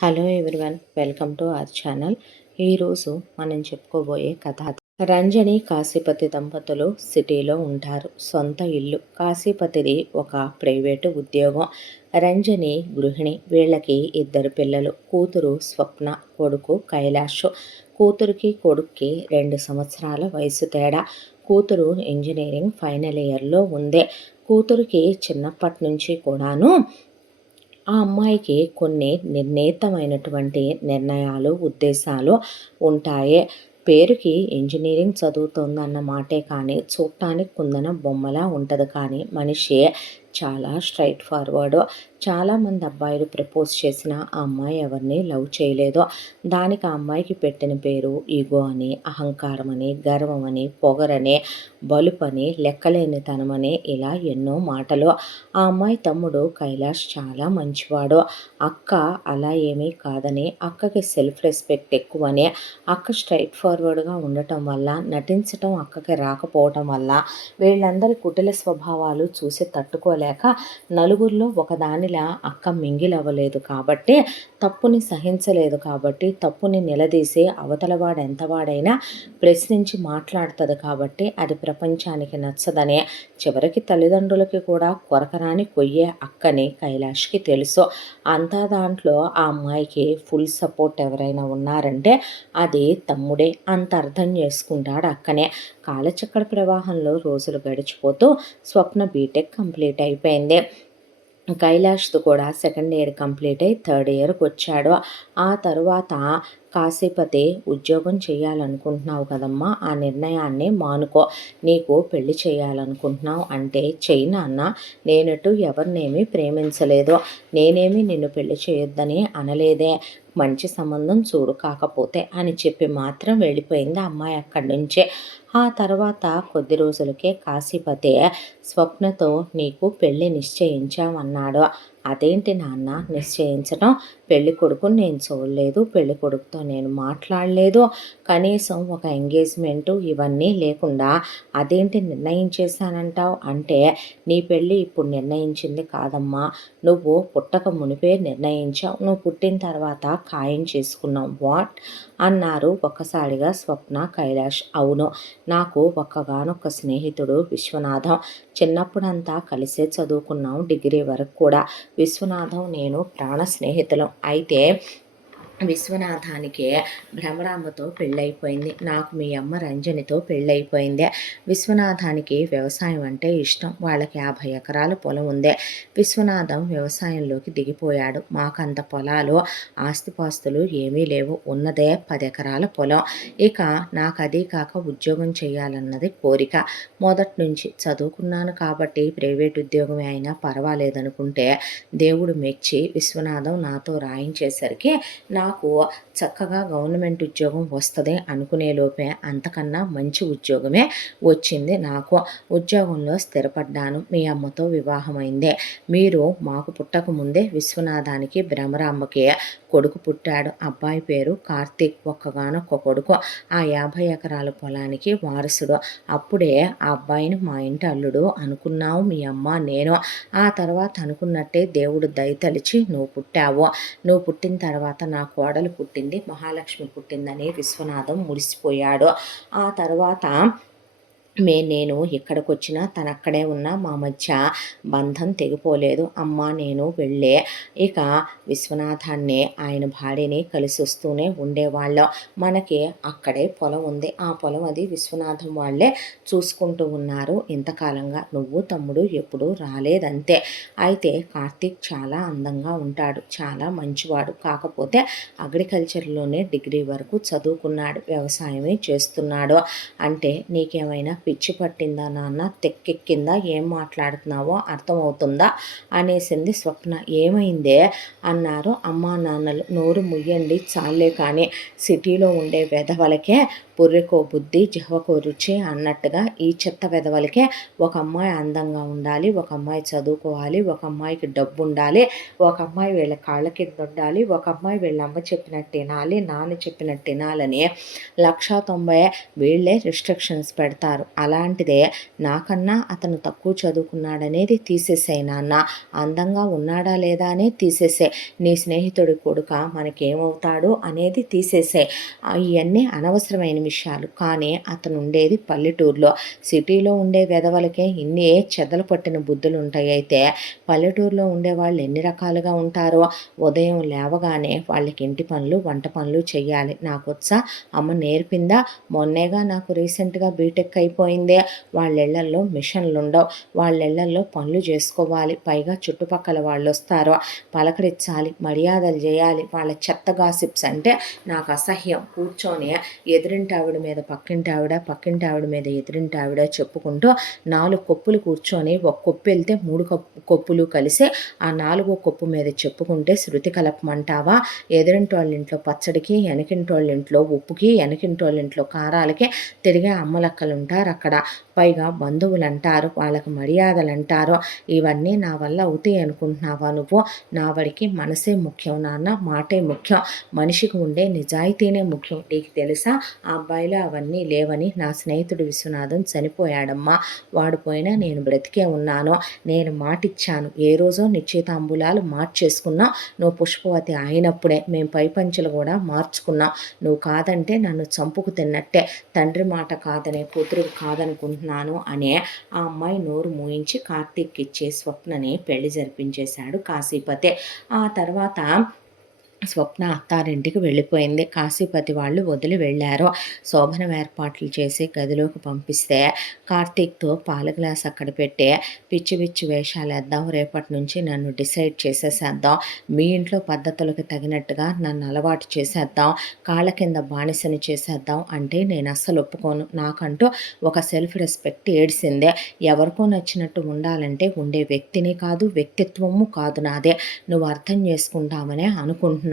Hello everyone, welcome to our channel. ఈరోజు మనం చెప్పుకోబోయే కథ. రంజని కాశీపతి దంపతులు సిటీలో ఉంటారు. సొంత ఇల్లు. కాశీపతిది ఒక ప్రైవేటు ఉద్యోగం. రంజని గృహిణి. వీళ్ళకి ఇద్దరు పిల్లలు. కూతురు స్వప్న, కొడుకు కైలాష్. కూతురికి కొడుక్కి 2 సంవత్సరాల వయసు తేడా. కూతురు ఇంజనీరింగ్ ఫైనల్ ఇయర్లో ఉంది. కూతురికి చిన్నప్పటి నుంచి కూడాను ఆ అమ్మాయికి కొన్ని నిర్ణీతమైనటువంటి నిర్ణయాలు, ఉద్దేశాలు ఉంటాయి. పేరుకి ఇంజనీరింగ్ చదువుతోందన్న మాటే కానీ, చూడటానికి కుందన బొమ్మలా ఉంటుంది కానీ, మనిషి చాలా స్ట్రైట్ ఫార్వర్డ్. చాలామంది అబ్బాయిలు ప్రపోజ్ చేసిన ఆ అమ్మాయి ఎవరిని లవ్ చేయలేదు. దానికి ఆ అమ్మాయికి పెట్టిన పేరు ఈగో అని, అహంకారం అని, గర్వం అని, పొగరని, బలుపని, లెక్కలేనితనమని, ఇలా ఎన్నో మాటలు. ఆ అమ్మాయి తమ్ముడు కైలాష్ చాలా మంచివాడు. అక్క అలా ఏమీ కాదని, అక్కకి సెల్ఫ్ రెస్పెక్ట్ ఎక్కువని, అక్క స్ట్రైట్ ఫార్వర్డ్గా ఉండటం వల్ల, నటించటం అక్కకి రాకపోవటం వల్ల, వీళ్ళందరి కుటిల స్వభావాలు చూసి తట్టుకోలేక నలుగురిలో ఒకదానిలా అక్క మింగిలవ్వలేదు కాబట్టి, తప్పుని సహించలేదు కాబట్టి, తప్పుని నిలదీసి అవతలవాడు ఎంతవాడైనా ప్రశ్నించి మాట్లాడుతుంది కాబట్టి అది ప్రపంచానికి నచ్చదని, చివరికి తల్లిదండ్రులకి కూడా కొరకరాని కొయ్యే అక్కని కైలాష్కి తెలుసు. అంతా దాంట్లో ఆ అమ్మాయికి ఫుల్ సపోర్ట్ ఎవరైనా ఉన్నారంటే అది తమ్ముడే. అంత అర్థం చేసుకుంటాడు అక్కనే. కాలచక్ర ప్రవాహంలో రోజులు గడిచిపోతూ స్వప్న బీటెక్ కంప్లీట్ అయిపోయింది. కైలాష్ది కూడా సెకండ్ ఇయర్ కంప్లీట్ అయ్యి థర్డ్ ఇయర్కి వచ్చాడు. ఆ తరువాత కాశీపతి, ఉద్యోగం చేయాలనుకుంటున్నావు కదమ్మా, ఆ నిర్ణయాన్ని మానుకో. నీకు పెళ్లి చేయాలనుకుంటున్నావు అంటే చెయ్యి నాన్న. నేనటు ఎవరినేమీ ప్రేమించలేదు. నేనేమి నిన్ను పెళ్లి చేయొద్దని అనలేదే. మంచి సంబంధం చూడు కాకపోతే అని చెప్పి మాత్రం వెళ్ళిపోయింది అమ్మాయి అక్కడి నుంచే. ఆ తర్వాత కొద్ది రోజులకే కాశీపతి స్వప్నతో నీకు పెళ్ళి నిశ్చయించామన్నాడు. అదేంటి నాన్న నిశ్చయించడం? పెళ్లి కొడుకుని నేను చూడలేదు, పెళ్లి కొడుకుతో నేను మాట్లాడలేదు, కనీసం ఒక ఎంగేజ్మెంటు ఇవన్నీ లేకుండా అదేంటి నిర్ణయించేశానంటావు అంటే, నీ పెళ్ళి ఇప్పుడు నిర్ణయించింది కాదమ్మా, నువ్వు పుట్టక మునిపే నిర్ణయించావు, నువ్వు పుట్టిన తర్వాత ఖాయం చేసుకున్నావు. వాట్ అన్నారు ఒక్కసారిగా స్వప్న, కైలాష్. అవును, నాకు ఒక్కగానొక్క స్నేహితుడు విశ్వనాథం. చిన్నప్పుడంతా కలిసే చదువుకున్నాం, డిగ్రీ వరకు కూడా. విశ్వనాథం నేను ప్రాణ స్నేహితులం. అయితే విశ్వనాథానికి భ్రమరాంబతో పెళ్ళైపోయింది. నాకు మీ అమ్మ రంజనితో పెళ్ళైపోయింది. విశ్వనాథానికి వ్యవసాయం అంటే ఇష్టం. వాళ్ళకి 50 ఎకరాల పొలం ఉంది. విశ్వనాథం వ్యవసాయంలోకి దిగిపోయాడు. మాకంత పొలాలు, ఆస్తిపాస్తులు ఏమీ లేవు. ఉన్నదే 10 ఎకరాల పొలం. ఇక నాకు అది కాక ఉద్యోగం చేయాలన్నది కోరిక. మొదటి నుంచి చదువుకున్నాను కాబట్టి ప్రైవేట్ ఉద్యోగమే అయినా పర్వాలేదనుకుంటే, దేవుడు మెచ్చి విశ్వనాథం నాతో రాయించేసరికి నాకు చక్కగా గవర్నమెంట్ ఉద్యోగం వస్తుంది అనుకునే లోపే అంతకన్నా మంచి ఉద్యోగమే వచ్చింది నాకు. ఉద్యోగంలో స్థిరపడ్డాను. మీ అమ్మతో వివాహమైందే. మీరు మాకు పుట్టకముందే విశ్వనాథానికి భ్రమరాంబకి కొడుకు పుట్టాడు. అబ్బాయి పేరు కార్తీక్. ఒక్కగానొక్క కొడుకు. ఆ 50 ఎకరాల పొలానికి వారసుడు. అప్పుడే ఆ అబ్బాయిని మా ఇంటి అల్లుడు అనుకున్నావు మీ అమ్మ నేను. ఆ తర్వాత అనుకున్నట్టే దేవుడు దయతలిచి నువ్వు పుట్టావు. నువ్వు పుట్టిన తర్వాత నా కోడలు పుట్టింది, మహాలక్ష్మి పుట్టిందని విశ్వనాథం మురిసిపోయాడు. ఆ తర్వాత నేను ఇక్కడికి వచ్చినా తను అక్కడే ఉన్నా మా మధ్య బంధం తెగిపోలేదు. అమ్మ నేను వెళ్ళే ఇక విశ్వనాథాన్ని, ఆయన భార్యని కలిసి వస్తూనే ఉండేవాళ్ళం. మనకి అక్కడే పొలం ఉంది. ఆ పొలం అది విశ్వనాథం వాళ్ళే చూసుకుంటూ ఉన్నారు ఇంతకాలంగా. నువ్వు తమ్ముడు ఎప్పుడూ రాలేదంతే. అయితే కార్తీక్ చాలా అందంగా ఉంటాడు, చాలా మంచివాడు. కాకపోతే అగ్రికల్చర్లోనే డిగ్రీ వరకు చదువుకున్నాడు, వ్యవసాయమే చేస్తున్నాడు. అంటే నీకేమైనా పిచ్చి పట్టిందా నాన్న, తెక్కెక్కిందా, ఏం మాట్లాడుతున్నావో అర్థమవుతుందా అనేసింది స్వప్న. ఏమైందే అన్నారు అమ్మా నాన్నలు. నోరు ముయ్యండి చాలే కానీ, సిటీలో ఉండే వెధవలకే బుర్రెకో బుద్ధి జిహ్వకో రుచి అన్నట్టుగా ఈ చెత్త వెధవలకే ఒక అమ్మాయి అందంగా ఉండాలి, ఒక అమ్మాయి చదువుకోవాలి, ఒక అమ్మాయికి డబ్బు ఉండాలి, ఒక అమ్మాయి వీళ్ళ కాళ్ళ కింద ఉండాలి, ఒక అమ్మాయి వీళ్ళ అమ్మ చెప్పినట్టు వినాలి, నాన్న చెప్పినట్టు వినాలని 190 వీళ్ళే రిస్ట్రిక్షన్స్ పెడతారు. అలాంటిదే నాకన్నా అతను తక్కువ చదువుకున్నాడనేది తీసేసాయి నాన్న, అందంగా ఉన్నాడా లేదా అనేది తీసేసే, నీ స్నేహితుడి కొడుక మనకేమవుతాడు అనేది తీసేసే, ఇవన్నీ అనవసరమైన విషయాలు. కానీ అతను ఉండేది పల్లెటూరులో, సిటీలో ఉండే వెధవలకే ఇన్ని చెదలు పట్టిన బుద్ధులు ఉంటాయి. అయితే పల్లెటూరులో ఉండేవాళ్ళు ఎన్ని రకాలుగా ఉంటారో, ఉదయం లేవగానే వాళ్ళకి ఇంటి పనులు వంట పనులు చెయ్యాలి. నాకొచ్చా, అమ్మ నేర్పిందా, మొన్నేగా నాకు రీసెంట్గా బీటెక్ అయిపోయిందే, వాళ్ళిళ్లల్లో మిషన్లు ఉండవు, వాళ్ళిళ్లల్లో పనులు చేసుకోవాలి, పైగా చుట్టుపక్కల వాళ్ళు వస్తారో పలకరించాలి, మర్యాదలు చేయాలి. వాళ్ళ చెత్త గాసిప్స్ అంటే నాకు అసహ్యం. కూర్చొని ఎదురింటి ఆవిడ మీద పక్కింటి ఆవిడ, పక్కింటి ఆవిడ మీద ఎదురింటి ఆవిడ చెప్పుకుంటూ 4 కొప్పులు కూర్చొని ఒక కొప్పు వెళ్తే 3 కొప్పులు కలిసి ఆ 4వ కొప్పు మీద చెప్పుకుంటే శృతి కలపమంటావా? ఎదురింటి వాళ్ళ ఇంట్లో పచ్చడికి, వెనకింటి వాళ్ళ ఇంట్లో ఉప్పుకి, వెనకింటి వాళ్ళ ఇంట్లో కారాలకి తిరిగే అమ్మలక్కలు ఉంటారు అక్కడ. పైగా బంధువులు అంటారు, వాళ్ళకి మర్యాదలు అంటారు. ఇవన్నీ నా వల్ల అవుతాయి అనుకుంటున్నావా నువ్వు? నా వాడికి మనసే ముఖ్యం నాన్న, మాటే ముఖ్యం, మనిషికి ఉండే నిజాయితీనే ముఖ్యం. నీకు తెలుసా ఆ అబ్బాయిలో అవన్నీ లేవని? నా స్నేహితుడు విశ్వనాథం చనిపోయాడమ్మా, వాడు పోయినా నేను బ్రతికే ఉన్నాను. నేను మాటిచ్చాను, ఏ రోజో నిశ్చితాంబులాలు మార్చేసుకున్నాం, నువ్వు పుష్పవతి అయినప్పుడే. మేము పై పంచులు కూడా మార్చుకున్నాం, నువ్వు కాదంటే నన్ను చంపుకు తిన్నట్టే. తండ్రి మాట కాదనే కూతురు కాదనుకుంటున్నాను అనే ఆ అమ్మాయి నోరు మూయించి కార్తీక్ ఇచ్చే స్వప్నని పెళ్లి జరిపించేశాడు కాశీపతే. ఆ తర్వాత స్వప్న అత్తారింటికి వెళ్ళిపోయింది. కాశీపతి వాళ్ళు వదిలి వెళ్ళారు. శోభనం ఏర్పాట్లు చేసి గదిలోకి పంపిస్తే కార్తీక్తో పాల గ్లాస్ అక్కడ పెట్టే, పిచ్చి పిచ్చి వేషాలు వేద్దాం, రేపటి నుంచి నన్ను డిసైడ్ చేసేసేద్దాం, మీ ఇంట్లో పద్ధతులకు తగినట్టుగా నన్ను అలవాటు చేసేద్దాం, కాళ్ళ కింద బానిసని చేసేద్దాం అంటే నేను అస్సలు ఒప్పుకోను. నాకంటూ ఒక సెల్ఫ్ రెస్పెక్ట్ ఏడిసిందే. ఎవరికో నచ్చినట్టు ఉండాలంటే ఉండే వ్యక్తిని కాదు, వ్యక్తిత్వము కాదు నాదే. నువ్వు అర్థం చేసుకుంటామనే అనుకుంటున్నాను.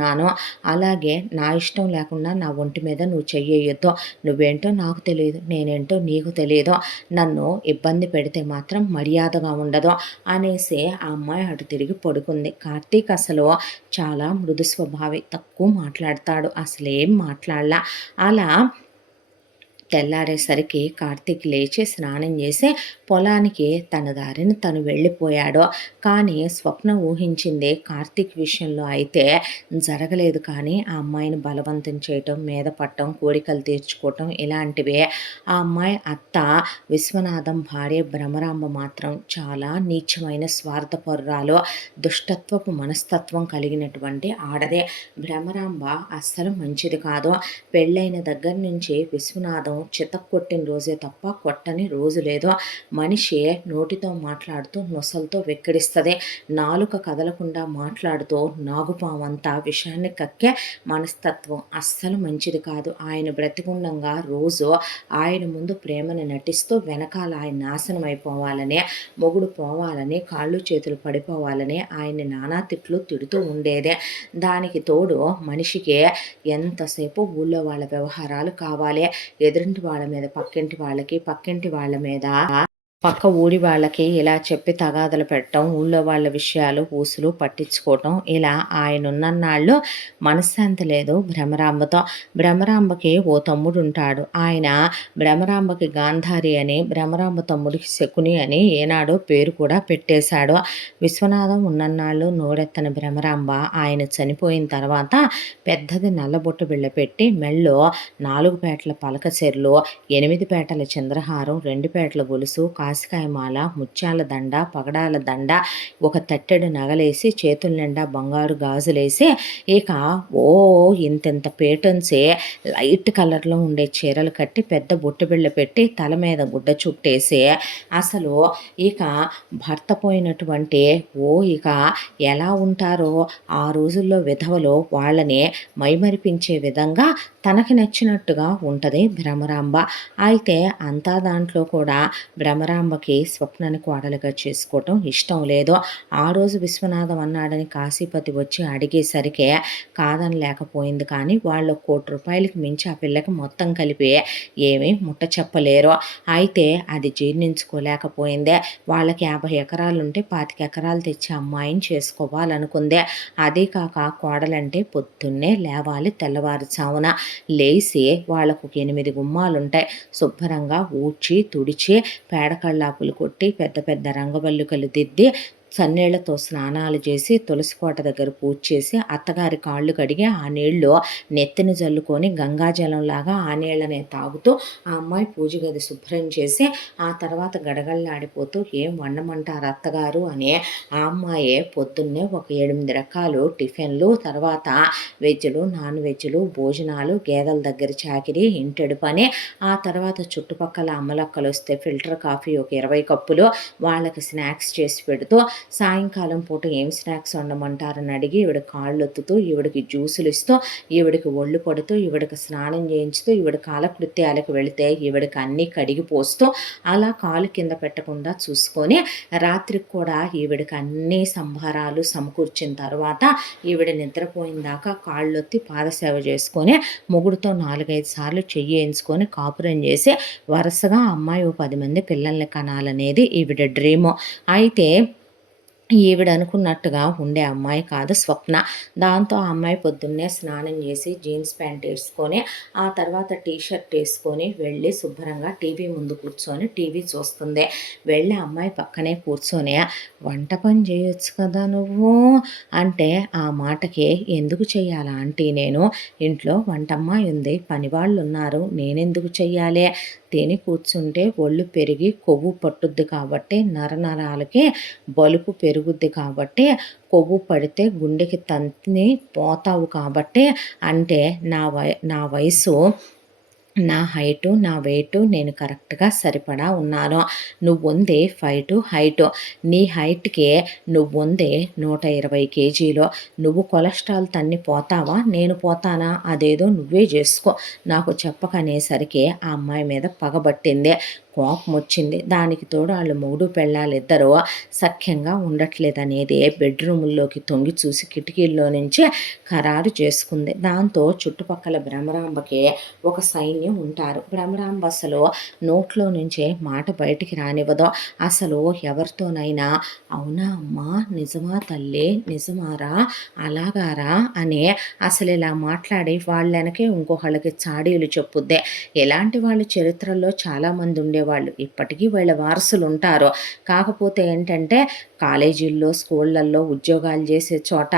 అలాగే నా ఇష్టం లేకుండా నా ఒంటి మీద నువ్వు చెయ్యొద్దు. నువ్వేంటో నాకు తెలియదు, నేనేంటో నీకు తెలియదు. నన్ను ఇబ్బంది పెడితే మాత్రం మర్యాదగా ఉండదు అనేసి ఆ అమ్మాయి అటు తిరిగి పడుకుంది. కార్తీక్ అసలు చాలా మృదు స్వభావి, తక్కువ మాట్లాడతాడు, అసలేం మాట్లాడలా. అలా తెల్లారేసరికి కార్తీక్ లేచి స్నానం చేసి పొలానికి తన దారిని తను వెళ్ళిపోయాడు. కానీ స్వప్న ఊహించింది కార్తీక్ విషయంలో అయితే జరగలేదు. కానీ ఆ అమ్మాయిని బలవంతం చేయటం, మీద పట్టడం, కోరికలు తీర్చుకోవటం ఇలాంటివే. ఆ అమ్మాయి అత్త విశ్వనాథం భార్య భ్రమరాంబ మాత్రం చాలా నీచమైన స్వార్థపరురాలు, దుష్టత్వపు మనస్తత్వం కలిగినటువంటి ఆడదే. భ్రమరాంబ అస్సలు మంచిది కాదు. పెళ్ళైన దగ్గర నుంచి విశ్వనాథం చితక్కొట్టిన రోజే తప్ప కొట్టని రోజు లేదు. మనిషి నోటితో మాట్లాడుతూ నొసలతో వెక్కిరిస్తుంది, నాలుక కదలకుండా మాట్లాడుతూ నాగుపావంతా విషయాన్ని కక్కే మనస్తత్వం అస్సలు మంచిది కాదు. ఆయన బ్రతికుండంగా రోజు ఆయన ముందు ప్రేమను నటిస్తూ వెనకాల ఆయన నాశనం అయిపోవాలని, మొగుడు పోవాలని, కాళ్ళు చేతులు పడిపోవాలని ఆయన్ని నానా తిట్లు తిడుతూ ఉండేదే. దానికి తోడు మనిషికి ఎంతసేపు ఊళ్ళో వాళ్ళ వ్యవహారాలు కావాలి, ఎదురింటి వాళ్ళ మీద పక్కింటి వాళ్ళకి, పక్కింటి వాళ్ళ మీద పక్క ఊరి వాళ్ళకి ఇలా చెప్పి తగాదలు పెట్టడం, ఊళ్ళో వాళ్ళ విషయాలు ఊసులు పట్టించుకోవటం, ఇలా ఆయన ఉన్నన్నాళ్ళు మనశ్శాంతి లేదు భ్రమరాంబతో. భ్రమరాంబకి ఓ తమ్ముడు ఉంటాడు. ఆయన భ్రమరాంబకి గాంధారి అని, భ్రమరాంబ తమ్ముడికి శకుని అని ఏనాడో పేరు కూడా పెట్టేశాడు. విశ్వనాథం ఉన్నన్నాళ్ళు నోరెత్తని భ్రమరాంబ ఆయన చనిపోయిన తర్వాత పెద్దది నల్లబొట్టు బిళ్ళ పెట్టి మెళ్ళో 4 పేటల పలక చెర్లు, 8 పేటల చంద్రహారం, 2 పేటల గొలుసు, కాసికాయ మాల, ముత్యాల దండ, పగడాల దండ, ఒక తట్టెడు నగలేసి, చేతుల నిండా బంగారు గాజులేసి, ఇక ఇంతింత పేటన్సే లైట్ కలర్లో ఉండే చీరలు కట్టి, పెద్ద బొట్టు బిళ్ళ పెట్టి, తల మీద గుడ్డ చుట్టేసి, అసలు ఇక భర్త పోయినటువంటి ఇక ఎలా ఉంటారో ఆ రోజుల్లో విధవలు వాళ్ళని మైమరిపించే విధంగా తనకి నచ్చినట్టుగా ఉంటుంది భ్రమరాంబ. అయితే అంతా దాంట్లో కూడా భ్రమరాంబ భ్రమరాంబకి స్వప్నని కోడలుగా చేసుకోవటం ఇష్టం లేదు. ఆ రోజు విశ్వనాథం అన్నాడని కాశీపతి వచ్చి అడిగేసరికే కాదనలేకపోయింది. కానీ వాళ్ళు ₹1,00,00,000కి మించి ఆ పిల్లకి మొత్తం కలిపి ఏమీ ముట్ట చెప్పలేరు. అయితే అది జీర్ణించుకోలేకపోయిందే. వాళ్ళకి 50 ఎకరాలుంటే 25 ఎకరాలు తెచ్చి అమ్మాయిని చేసుకోవాలనుకుందే. అదీ కాక కోడలంటే పొద్దున్నే లేవాలి, తెల్లవారుజామున లేచి వాళ్ళకు 8 గుమ్మాలుంటాయి. శుభ్రంగా ఊడ్చి తుడిచి పేడకళ్ళాపులు కొట్టి పెద్ద పెద్ద రంగవల్లికలు దిద్ది చన్నీళ్లతో స్నానాలు చేసి తులసి కోట దగ్గర పూజ చేసి అత్తగారి కాళ్ళు కడిగి ఆ నీళ్లు నెత్తిన జల్లుకొని గంగాజలంలాగా ఆ నీళ్ళనే తాగుతూ ఆ అమ్మాయి పూజ గది శుభ్రం చేసి ఆ తర్వాత గడగడలాడిపోతూ ఏం వండమంటారు అత్తగారు అని ఆ అమ్మాయే పొద్దున్నే ఒక 8 రకాలు టిఫిన్లు, తర్వాత వెజ్లు, నాన్ వెజ్లు, భోజనాలు, గేదెల దగ్గర చాకిరి, ఇంటెడు పని, ఆ తర్వాత చుట్టుపక్కల అమ్మలక్కలు వస్తే ఫిల్టర్ కాఫీ ఒక 20 కప్పులు వాళ్ళకి స్నాక్స్ చేసి పెడుతూ సాయంకాలం పూట ఏం స్నాక్స్ వండమంటారని అడిగి ఈవిడ కాళ్ళొత్తుతూ ఈవిడికి జ్యూసులు ఇస్తూ ఈవిడికి ఒళ్ళు పడుతూ ఈవిడికి స్నానం చేయించుతూ ఈవిడ కాలకృత్యాలకు వెళితే ఈవిడికి అన్నీ కడిగి పోస్తూ అలా కాలు కింద పెట్టకుండా చూసుకొని రాత్రికి కూడా ఈవిడికి అన్ని సంభారాలు సమకూర్చిన తర్వాత ఈవిడ నిద్రపోయిన దాకా కాళ్ళొత్తి పాదసేవ చేసుకొని మొగుడుతో 4-5 సార్లు చెయ్యి వేయించుకొని కాపురం చేసి వరుసగా అమ్మాయి 10 మంది పిల్లల్ని కనాలనేది ఈవిడ డ్రీము. అయితే ఈవిడ అనుకున్నట్టుగా ఉండే అమ్మాయి కాదు స్వప్న. దాంతో ఆ అమ్మాయి పొద్దున్నే స్నానం చేసి జీన్స్ ప్యాంట్ వేసుకొని ఆ తర్వాత టీషర్ట్ వేసుకొని వెళ్ళి శుభ్రంగా టీవీ ముందు కూర్చొని టీవీ చూస్తుంది. వెళ్ళి అమ్మాయి పక్కనే కూర్చొని వంట పని చేయొచ్చు కదా నువ్వు అంటే ఆ మాటకి ఎందుకు చెయ్యాలా ఆంటీ, నేను ఇంట్లో వంటమ్మాయి ఉంది, పనివాళ్ళు ఉన్నారు, నేనెందుకు చెయ్యాలి, తిని కూర్చుంటే ఒళ్ళు పెరిగి కొవ్వు పట్టుద్ది కాబట్టి నరనరాలకి బలుపు పెరుగుద్ది కాబట్టి కొవ్వు పడితే గుండెకి తంతి పోతావు కాబట్టి అంటే నా వయసు, నా హైటు, నా వెయిటు నేను కరెక్ట్గా సరిపడా ఉన్నాను. నువ్వుంది 5 హైటు, నీ హైట్కి నువ్వుంది 120 కేజీలు. నువ్వు కొలెస్ట్రాల్ తన్ని పోతావా, నేను పోతానా, అదేదో నువ్వే చేసుకో నాకు చెప్పకనేసరికి ఆ అమ్మాయి మీద పగబట్టింది, కోపం వచ్చింది. దానికి తోడు వాళ్ళు మొగుడు పెళ్ళాలిద్దరూ సఖ్యంగా ఉండట్లేదనేది బెడ్రూముల్లోకి తొంగి చూసి కిటికీల్లో నుంచి ఖరారు చేసుకుంది. దాంతో చుట్టుపక్కల భ్రమరాంబకి ఒక సైన్యం ఉంటారు. భ్రమరాంబ అసలు నోట్లో నుంచే మాట బయటికి రానివ్వదు. అసలు ఎవరితోనైనా అవునా అమ్మా, నిజమా తల్లి, నిజమారా, అలాగారా అని అసలు ఇలా మాట్లాడి వాళ్ళనకే ఇంకొకళ్ళకి చాడీలు చెప్పుద్దే. ఇలాంటి వాళ్ళు చరిత్రలో చాలామంది ఉండేవాళ్ళు, ఇప్పటికీ వీళ్ళ వారసులు ఉంటారు. కాకపోతే ఏంటంటే కాలేజీల్లో, స్కూళ్ళల్లో, ఉద్యోగాలు చేసే చోట,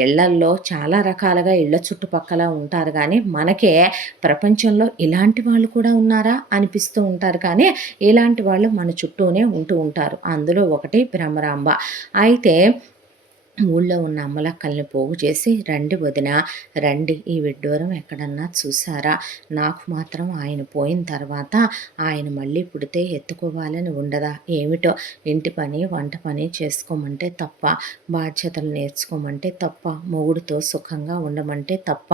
ఇళ్లల్లో చాలా రకాలుగా ఇళ్ల చుట్టుపక్కల ఉంటారు. కానీ మనకే ప్రపంచంలో ఇలాంటి వాళ్ళు కూడా ఉన్నారా అనిపిస్తూ ఉంటారు. కానీ ఇలాంటి వాళ్ళు మన చుట్టూనే ఉంటూ ఉంటారు. అందులో ఒకటి భ్రమరాంబ. అయితే ఊళ్ళో ఉన్న అమ్మలక్కల్ని పోగు చేసి, రండి వదిన రండి, ఈ విడ్డూరం ఎక్కడన్నా చూసారా, నాకు మాత్రం ఆయన పోయిన తర్వాత ఆయన మళ్ళీ పుడితే ఎత్తుకోవాలని ఉండదా ఏమిటో, ఇంటి పని వంట పని చేసుకోమంటే తప్ప, బాధ్యతలు నేర్చుకోమంటే తప్ప, మొగుడితో సుఖంగా ఉండమంటే తప్ప,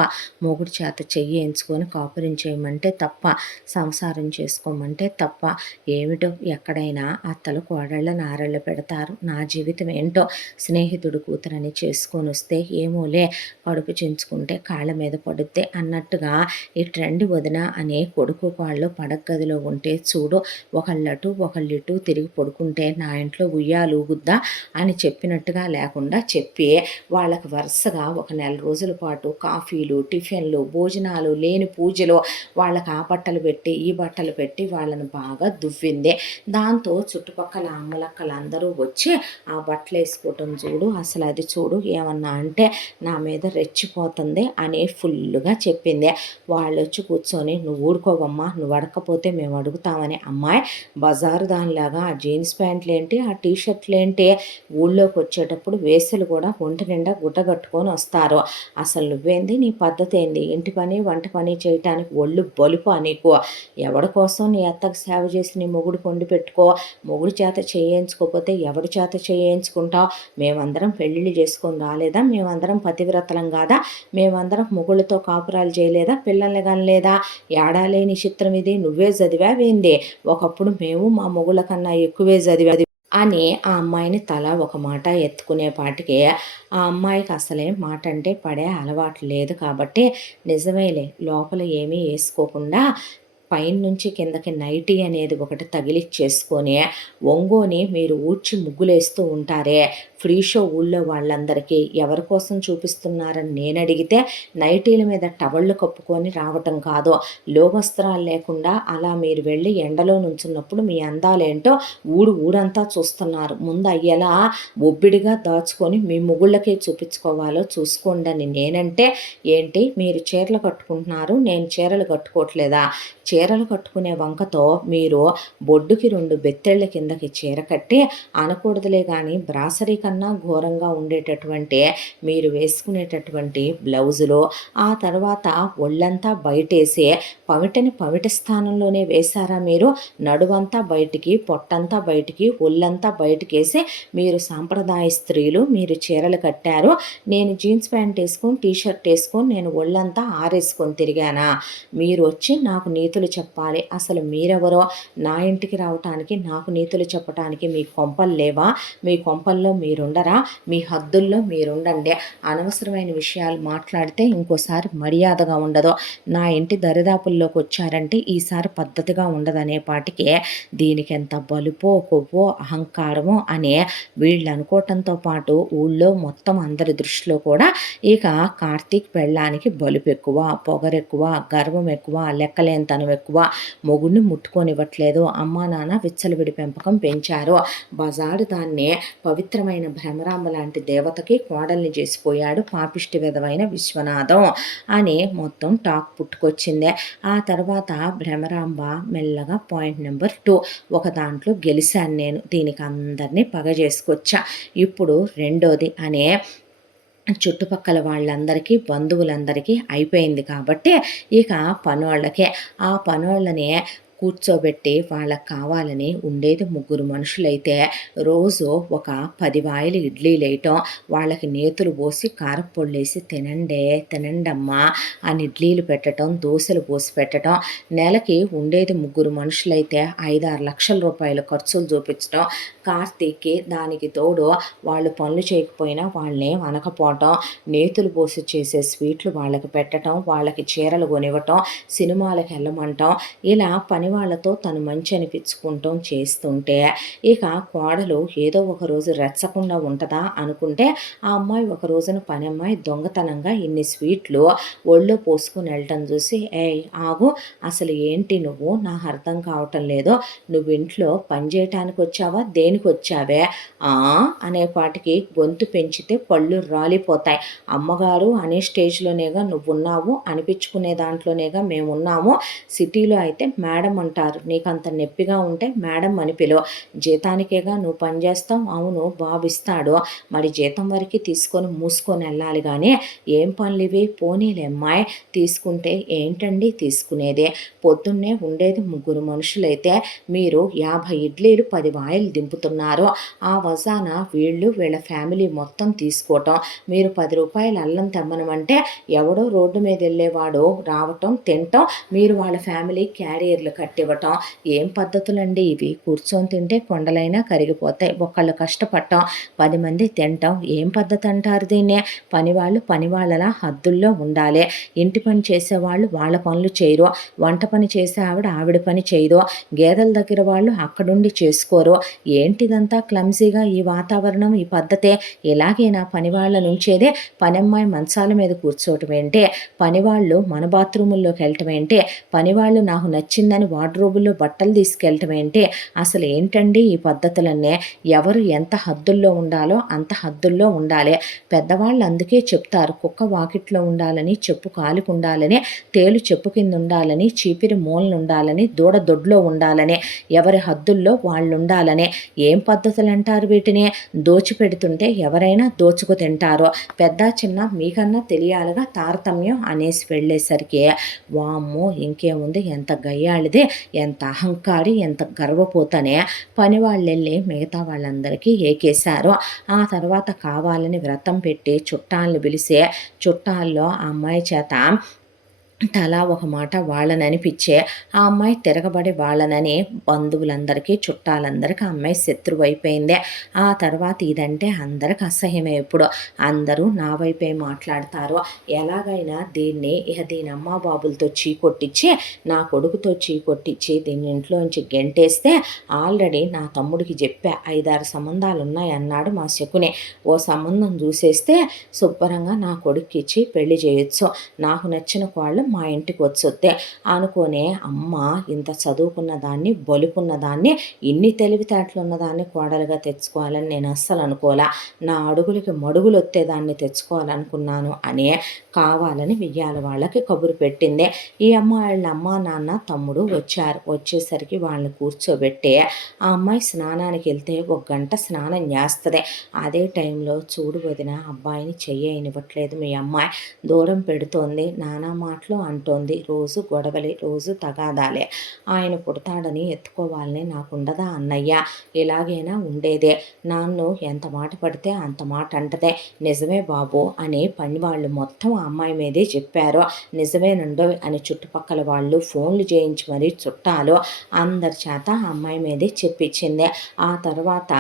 మొగుడు చేత చెయ్యి ఎంచుకొని కాపురం చేయమంటే తప్ప, సంసారం చేసుకోమంటే తప్ప, ఏమిటో ఎక్కడైనా అత్తలు కోడళ్ళ నారళ్ళు పెడతారు, నా జీవితం ఏంటో, స్నేహితుడు కూతురని చేసుకొని వస్తే ఏమోలే కడుపు చించుకుంటే కాళ్ళ మీద పడుద్ది అన్నట్టుగా ఈ ట్రెండ్ వదిన అనే కొడుకు కాళ్ళు పడగదిలో ఉంటే చూడు, ఒకళ్ళటు ఒకళ్ళిటు తిరిగి పడుకుంటే నా ఇంట్లో ఉయ్యాలూగుద్దా అని చెప్పినట్టుగా లేకుండా చెప్పి వాళ్ళకి వరుసగా ఒక 1 రోజుల పాటు కాఫీలు, టిఫిన్లు, భోజనాలు, లేని పూజలు, వాళ్ళకి ఆ బట్టలు పెట్టి ఈ బట్టలు పెట్టి వాళ్ళని బాగా దువ్వింది. దాంతో చుట్టుపక్కల అమ్మలక్కలందరూ వచ్చి ఆ బట్టలు వేసుకోవటం చూడు, అసలు అది చూడు, ఏమన్నా అంటే నా మీద రెచ్చిపోతుంది అని ఫుల్గా చెప్పింది. వాళ్ళు వచ్చి కూర్చొని నువ్వు ఊడుకోవమ్మా, నువ్వు అడకపోతే మేము అడుగుతామని, అమ్మాయి బజారు దానిలాగా ఆ జీన్స్ ప్యాంట్లు ఏంటి, ఆ టీషర్ట్లు ఏంటి, ఊళ్ళోకి వచ్చేటప్పుడు వేసలు కూడా ఒంటి నిండా గుడ్డ కట్టుకొని వస్తారు. అసలు నువ్వేంది, నీ పద్ధతి ఏంది, ఇంటి పని వంట పని చేయటానికి ఒళ్ళు బలుపు నీకు, ఎవడి కోసం నీ అత్తకు సేవ చేసి నీ మొగుడు కొండి పెట్టుకో, మొగుడు చేత చేయించుకోకపోతే ఎవడి చేత చేయించుకుంటావు, మేమందరం పెళ్ళిళ్ళు చేసుకొని రాలేదా? మేమందరం పతివ్రతలం కాదా? మేమందరం మొగుళ్ళతో కాపురాలు చేయలేదా? పిల్లల్ని కనలేదా? ఏడా లేని చిత్రం ఇది, నువ్వే చదివావేంది? ఒకప్పుడు మేము మా మొగుళ్ళ కన్నా ఎక్కువే చదివా అని ఆ అమ్మాయిని తల ఒక మాట ఎత్తుకునేపాటికి ఆ అమ్మాయికి అసలే మాట అంటే పడే అలవాటు లేదు కాబట్టి నిజమేలే లోపల ఏమీ వేసుకోకుండా పైనుంచి కిందకి నైటీ అనేది ఒకటి తగిలిచ్చేసుకొని ఒంగోని మీరు ఊడ్చి ముగ్గులేస్తూ ఉంటారే ఫ్రీ షో ఊళ్ళో వాళ్ళందరికీ ఎవరి కోసం చూపిస్తున్నారని నేను అడిగితే నైటీల మీద టవళ్ళు కప్పుకొని రావటం కాదు, లోవస్త్రాలు లేకుండా అలా మీరు వెళ్ళి ఎండలో నుంచున్నప్పుడు మీ అందాలేంటో ఊరంతా చూస్తున్నారు. ముందు అయ్యేలా ఒబ్బిడిగా దాచుకొని మీ ముగుళ్ళకే చూపించుకోవాలో చూసుకోండి అని నేనంటే ఏంటి మీరు చీరలు కట్టుకుంటున్నారు, నేను చీరలు కట్టుకోవట్లేదా? చీరలు కట్టుకునే వంకతో మీరు బొడ్డుకి 2 బెత్తెళ్ళ కిందకి చీర కట్టి అనకూడదులే కానీ బ్రాసరీ కన్నా ఘోరంగా ఉండేటటువంటి మీరు వేసుకునేటటువంటి బ్లౌజులు, ఆ తర్వాత ఒళ్ళంతా బయటేసి పమిట స్థానంలోనే వేశారా మీరు? నడువంతా బయటికి, పొట్టంతా బయటికి, ఒళ్ళంతా బయటికేసి మీరు సాంప్రదాయ స్త్రీలు, మీరు చీరలు కట్టారు. నేను జీన్స్ ప్యాంట్ వేసుకొని టీషర్ట్ వేసుకొని నేను ఒళ్ళంతా ఆరేసుకొని తిరిగానా? మీరు వచ్చి నాకు నీతులు చెప్పాలి. అసలు మీరెవరో నా ఇంటికి రావటానికి, నాకు నీతులు చెప్పటానికి మీ కొంపలు లేవా? మీ కొంపల్లో మీరుండరా? మీ హద్దుల్లో మీరుండండి. అనవసరమైన విషయాలు మాట్లాడితే ఇంకోసారి మర్యాదగా ఉండదు. నా ఇంటి దరిదాపుల్లోకి వచ్చారంటే ఈసారి పద్ధతిగా ఉండదనే పాటికి దీనికి ఎంత బలుపో కొవ్వో అహంకారమో అని వీళ్ళు అనుకోవటంతో పాటు ఊళ్ళో మొత్తం అందరి దృష్టిలో కూడా ఇక కార్తీక్ పెళ్ళానికి బలుపు ఎక్కువ, పొగరెక్కువ, గర్వం ఎక్కువ, లెక్కలేనితనం ఎక్కువ, మొగుడిని ముట్టుకొనివ్వట్లేదు, అమ్మా నాన్న విచ్చలవిడి పెంపకం పెంచారు, బజారు దాన్ని పవిత్రమైన భ్రమరాంబ లాంటి దేవతకి కోడల్ని చేసిపోయాడు పాపిష్టి విధమైన విశ్వనాథం అని మొత్తం టాక్ పుట్టుకొచ్చిందే. ఆ తర్వాత భ్రమరాంబ మెల్లగా పాయింట్ నెంబర్ 2 ఒక దాంట్లో గెలిచాను నేను, దీనికి అందరినీ పగ చేసుకొచ్చా. ఇప్పుడు రెండోది అనే చుట్టుపక్కల వాళ్ళందరికీ బంధువులందరికీ అయిపోయింది కాబట్టి ఇక పనోళ్ళకే ఆ పనోళ్ళని కూర్చోబెట్టి వాళ్ళకి కావాలని ఉండేది 3 మనుషులైతే రోజు ఒక 10 వాయిలు ఇడ్లీలు వేయటం, వాళ్ళకి నేతులు పోసి కారప్పొళ్ళేసి తినండమ్మా అని ఇడ్లీలు పెట్టడం, దోశలు పోసి పెట్టడం, నెలకి ఉండేది 3 మనుషులైతే 5-6 లక్షల రూపాయల ఖర్చులు చూపించడం, కార్తీక్కి దానికి తోడు వాళ్ళు పనులు చేయకపోయినా వాళ్ళని అనకపోవటం, నేతులు పోసి చేసే స్వీట్లు వాళ్ళకి పెట్టడం, వాళ్ళకి చీరలు కొనివ్వటం, సినిమాలకు వెళ్ళమంటాం, ఇలా పని వాళ్ళతో తను మంచి అనిపించుకుంటాం చేస్తుంటే ఇక కోడలు ఏదో ఒక రోజు రెచ్చకుండా ఉంటుందా అనుకుంటే ఆ అమ్మాయి ఒక రోజున పని అమ్మాయి దొంగతనంగా ఇన్ని స్వీట్లు ఒళ్ళో పోసుకుని వెళ్ళటం చూసి ఆగు, అసలు ఏంటి నువ్వు, నాకు అర్థం కావటం లేదు, నువ్వు ఇంట్లో పని చేయటానికి వచ్చావా దేనికి వచ్చావే అనేపాటికి గొంతు పెంచితే పళ్ళు రాలిపోతాయి. అమ్మగారు అనే స్టేజ్లోనేగా నువ్వున్నావు, అనిపించుకునే దాంట్లోనేగా మేమున్నాము, సిటీలో అయితే మేడం అంటారు, నీకు అంత నొప్పిగా ఉంటే మేడం అని పిలువ, జీతానికేగా నువ్వు పనిచేస్తావు, అవును బాబు ఇస్తాడు, మరి జీతం వరకు తీసుకొని మూసుకొని వెళ్ళాలి కానీ ఏం పనులు ఇవి, పోనీలే అమ్మాయి తీసుకుంటే ఏంటండి తీసుకునేదే, పొద్దున్నే ఉండేది 3 మనుషులైతే మీరు 50 ఇడ్లీలు 10 వాయిలు దింపుతున్నారు, ఆ వజాన వీళ్ళ ఫ్యామిలీ మొత్తం తీసుకోవటం, మీరు 10 రూపాయలు అల్లం తెమ్మనమంటే ఎవడో రోడ్డు మీద వెళ్ళేవాడు రావటం తినటం, మీరు వాళ్ళ ఫ్యామిలీ క్యారియర్లు కట్టివ్వటం, ఏం పద్ధతులండి ఇవి, కూర్చొని తింటే కొండలైనా కరిగిపోతాయి, ఒకళ్ళు కష్టపడటం 10 మంది తినటం, ఏం పద్ధతి అంటారు దీన్నే, పనివాళ్ళలా హద్దుల్లో ఉండాలి, ఇంటి పని చేసేవాళ్ళు వాళ్ళ పనులు చేయరు, వంట పని చేసే ఆవిడ పని చేయదు, గేదెల దగ్గర వాళ్ళు అక్కడుండి చేసుకోరు, ఏంటిదంతా క్లమ్జీగా ఈ వాతావరణం ఈ పద్ధతే, ఇలాగేనా పనివాళ్ళ నుంచేదే, పనమ్మాయి మంచాల మీద కూర్చోవటం ఏంటి, పనివాళ్ళు మన బాత్రూముల్లోకి వెళ్ళటం ఏంటి, పనివాళ్ళు నాకు నచ్చిందని వార్డ్రోబుల్లో బట్టలు తీసుకెళ్ళటం ఏంటి, అసలు ఏంటండి ఈ పద్ధతులన్నీ, ఎవరు ఎంత హద్దుల్లో ఉండాలో అంత హద్దుల్లో ఉండాలి, పెద్దవాళ్ళు అందుకే చెప్తారు కుక్క వాకిట్లో ఉండాలని, చెప్పు కాలికి ఉండాలని, తేలు చెప్పు కింద ఉండాలని, చీపిరి మూలన ఉండాలని, దూడ దొడ్లో ఉండాలని, ఎవరి హద్దుల్లో వాళ్ళు ఉండాలని, ఏం పద్ధతులు అంటారు వీటిని, దోచిపెడుతుంటే ఎవరైనా దోచుకు తింటారు, పెద్ద చిన్న మీకన్నా తెలియాలిగా తారతమ్యం అనేసి వెళ్ళేసరికి వామ్మో ఇంకేముంది ఎంత గయ్యాళిదే, ఎంత అహంకారి, ఎంత గర్వపోతనే పని వాళ్ళెళ్ళి మిగతా వాళ్ళందరికీ ఏకేశారు. ఆ తర్వాత కావాలని వ్రతం పెట్టి చుట్టాలను పిలిసి చుట్టాల్లో ఆ అమ్మాయి చేత తలా ఒక మాట వాళ్ళననిపిచ్చే ఆ అమ్మాయి తిరగబడి వాళ్ళనని బంధువులందరికీ చుట్టాలందరికీ ఆ అమ్మాయి శత్రువైపోయింది. ఆ తర్వాత ఇదంటే అందరికి అసహ్యమే. ఇప్పుడు అందరూ నా వైపే మాట్లాడతారు. ఎలాగైనా దీన్ని దీని అమ్మా బాబులతో చీకొట్టించి నా కొడుకుతో చీకొట్టించి దీన్ని ఇంట్లోంచి గెంటేస్తే ఆల్రెడీ నా తమ్ముడికి చెప్పా 5-6 సంబంధాలు ఉన్నాయన్నాడు మా శకుని. ఓ సంబంధం చూసేస్తే శుభ్రంగా నా కొడుక్కి ఇచ్చి పెళ్లి చేయొచ్చు. నాకు నచ్చిన కోళ్ళు మా ఇంటికి వచ్చొద్దే అనుకోనే అమ్మ ఇంత చదువుకున్న దాన్ని బలుకున్న దాన్ని ఇన్ని తెలివితేటలు ఉన్నదాన్ని కోడలుగా తెచ్చుకోవాలని నేను అస్సలు అనుకోలే. నా అడుగులకి మడుగులు వచ్చేదాన్ని తెచ్చుకోవాలనుకున్నాను అని కావాలని వెయ్యాల వాళ్ళకి కబురు పెట్టింది. ఈ అమ్మాయిల అమ్మ నాన్న తమ్ముడు వచ్చారు. వచ్చేసరికి వాళ్ళని కూర్చోబెట్టి ఆ అమ్మాయి స్నానానికి వెళ్తే 1 గంట స్నానం చేస్తుంది. అదే టైంలో చూడు వదిన అబ్బాయిని చెయ్యనివ్వట్లేదు, మీ అమ్మాయి దూరం పెడుతోంది, నానా మాటలు అంటోంది, రోజు గొడవలే, రోజు తగాదాలే, ఆయన పుడతాడని ఎత్తుకోవాలని నాకుండదా అన్నయ్య, ఇలాగైనా ఉండేదే, నన్ను ఎంత మాట పడితే అంత మాట అంటదే, నిజమే బాబు అని పనివాళ్ళు మొత్తం ఆ అమ్మాయి మీదే చెప్పారు. నిజమేనండో అని చుట్టుపక్కల వాళ్ళు ఫోన్లు చేయించి మరీ చుట్టాలు అందరి చేత ఆ అమ్మాయి మీదే చెప్పించింది. ఆ తర్వాత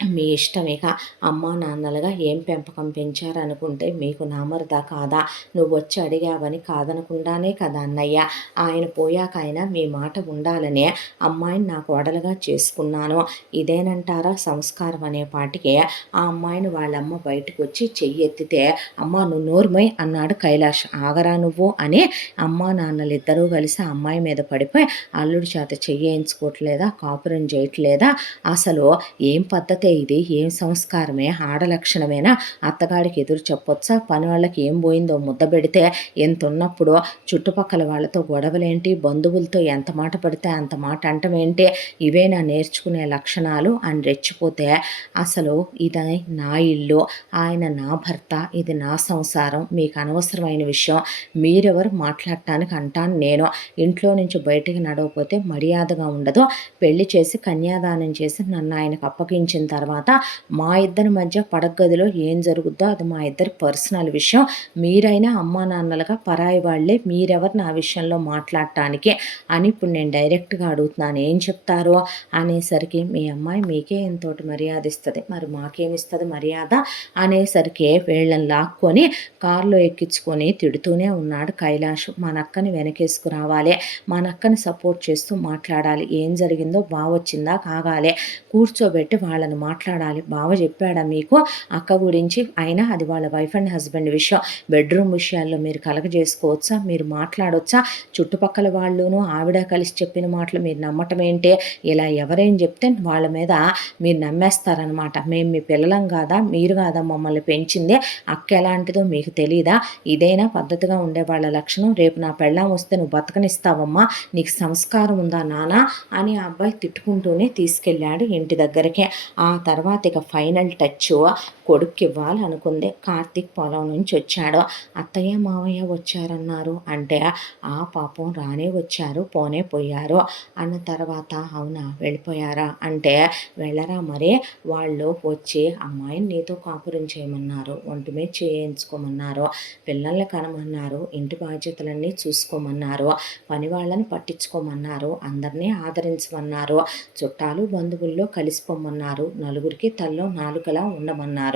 మీ ఇష్టం ఇక అమ్మా నాన్నలుగా ఏం పెంపకం పెంచారనుకుంటే మీకు నామరదా కాదా, నువ్వు వచ్చి అడిగావని కాదనకుండానే కదా అన్నయ్య, ఆయన పోయాక ఆయన మీ మాట ఉండాలనే అమ్మాయిని నాకు వడలుగా చేసుకున్నాను, ఇదేనంటారా సంస్కారం అనే పాటికి ఆ అమ్మాయిని వాళ్ళమ్మ బయటకు వచ్చి చెయ్యి ఎత్తితే అమ్మ నువ్వు నోర్మై అన్నాడు కైలాష్. ఆగరా నువ్వు అని అమ్మా నాన్నలు ఇద్దరూ కలిసి ఆ అమ్మాయి మీద పడిపోయి అల్లుడి చేత చెయ్యేయించుకోవట్లేదా, కాపురం చేయట్లేదా, అసలు ఏం పద్ధతి ఇది, ఏం సంస్కారమే, ఆడలక్షణమేనా, అత్తగారికి ఎదురు చెప్పొచ్చా, పని వాళ్ళకి ఏం పోయిందో ముద్ద పెడితే ఎంత ఉన్నప్పుడు చుట్టుపక్కల వాళ్ళతో గొడవలేంటి, బంధువులతో ఎంత మాట పడితే అంత మాట అంటమేంటి, ఇవేనా నేర్చుకునే లక్షణాలు అని రెచ్చిపోతే అసలు ఇది నా ఇల్లు, ఆయన నా భర్త, ఇది నా సంసారం, మీకు అనవసరమైన విషయం మీరెవరు మాట్లాడటానికి అంటాను నేను, ఇంట్లో నుంచి బయటికి నడవకపోతే మర్యాదగా ఉండదు, పెళ్లి చేసి కన్యాదానం చేసి నన్ను ఆయనకు అప్పగించిన తర్వాత మా ఇద్దరి మధ్య పడగదిలో ఏం జరుగుద్దో అది మా ఇద్దరి పర్సనల్ విషయం, మీరైనా అమ్మా నాన్నలుగా పరాయి వాళ్ళే, మీరెవరు నా విషయంలో మాట్లాడటానికి అని ఇప్పుడు నేను డైరెక్ట్గా అడుగుతున్నాను, ఏం చెప్తారు అనేసరికి మీ అమ్మాయి మీకే ఎంతోటి మర్యాద ఇస్తుంది, మరి మాకేమిస్తుంది మర్యాద అనేసరికి వీళ్ళని లాక్కొని కారులో ఎక్కించుకొని తిడుతూనే ఉన్నాడు కైలాష్. మా నక్కని వెనకేసుకురావాలి, మా నక్కని సపోర్ట్ చేస్తూ మాట్లాడాలి, ఏం జరిగిందో బావొచ్చిందా కాగాలి, కూర్చోబెట్టి వాళ్ళని మాట్లాడాలి, బావ చెప్పాడా మీకు అక్క గురించి, అయినా అది వాళ్ళ వైఫ్ అండ్ హస్బెండ్ విషయం, బెడ్రూమ్ విషయాల్లో మీరు కలగజేసుకోవచ్చా, మీరు మాట్లాడవచ్చా, చుట్టుపక్కల వాళ్ళును ఆవిడ కలిసి చెప్పిన మాటలు మీరు నమ్మటం ఏంటి, ఇలా ఎవరేం చెప్తే వాళ్ళ మీద మీరు నమ్మేస్తారనమాట, మేము మీ పిల్లలం కాదా, మీరు కాదా మమ్మల్ని పెంచింది, అక్క ఎలాంటిదో మీకు తెలీదా, ఇదైనా పద్ధతిగా ఉండే వాళ్ళ లక్షణం, రేపు నా పెళ్ళాం వస్తే నువ్వు బతకనిస్తావమ్మా, నీకు సంస్కారం ఉందా నానా అని ఆ అబ్బాయి తిట్టుకుంటూనే తీసుకెళ్ళాడు ఇంటి దగ్గరికి. ఆ తర్వాత ఇక ఫైనల్ టచ్ కొడుక్కి ఇవ్వాలనుకుంది. కార్తీక్ పొలం నుంచి వచ్చాడు. అత్తయ్య మావయ్య వచ్చారన్నారు అంటే ఆ పాపం రానే వచ్చారు పోనే పోయారు అన్న తర్వాత అవునా వెళ్ళిపోయారా అంటే వెళ్ళరా మరి, వాళ్ళు వచ్చి అమ్మాయిని నీతో కాపురం చేయమన్నారు, ఒంటి మీద చేయించుకోమన్నారు, పిల్లల్ని కనమన్నారు, ఇంటి బాధ్యతలన్నీ చూసుకోమన్నారు, పని వాళ్ళని పట్టించుకోమన్నారు, అందరినీ ఆదరించమన్నారు, చుట్టాలు బంధువుల్లో కలిసిపోమన్నారు, నలుగురికి తల్లో నాలుకలా ఉండమన్నారు,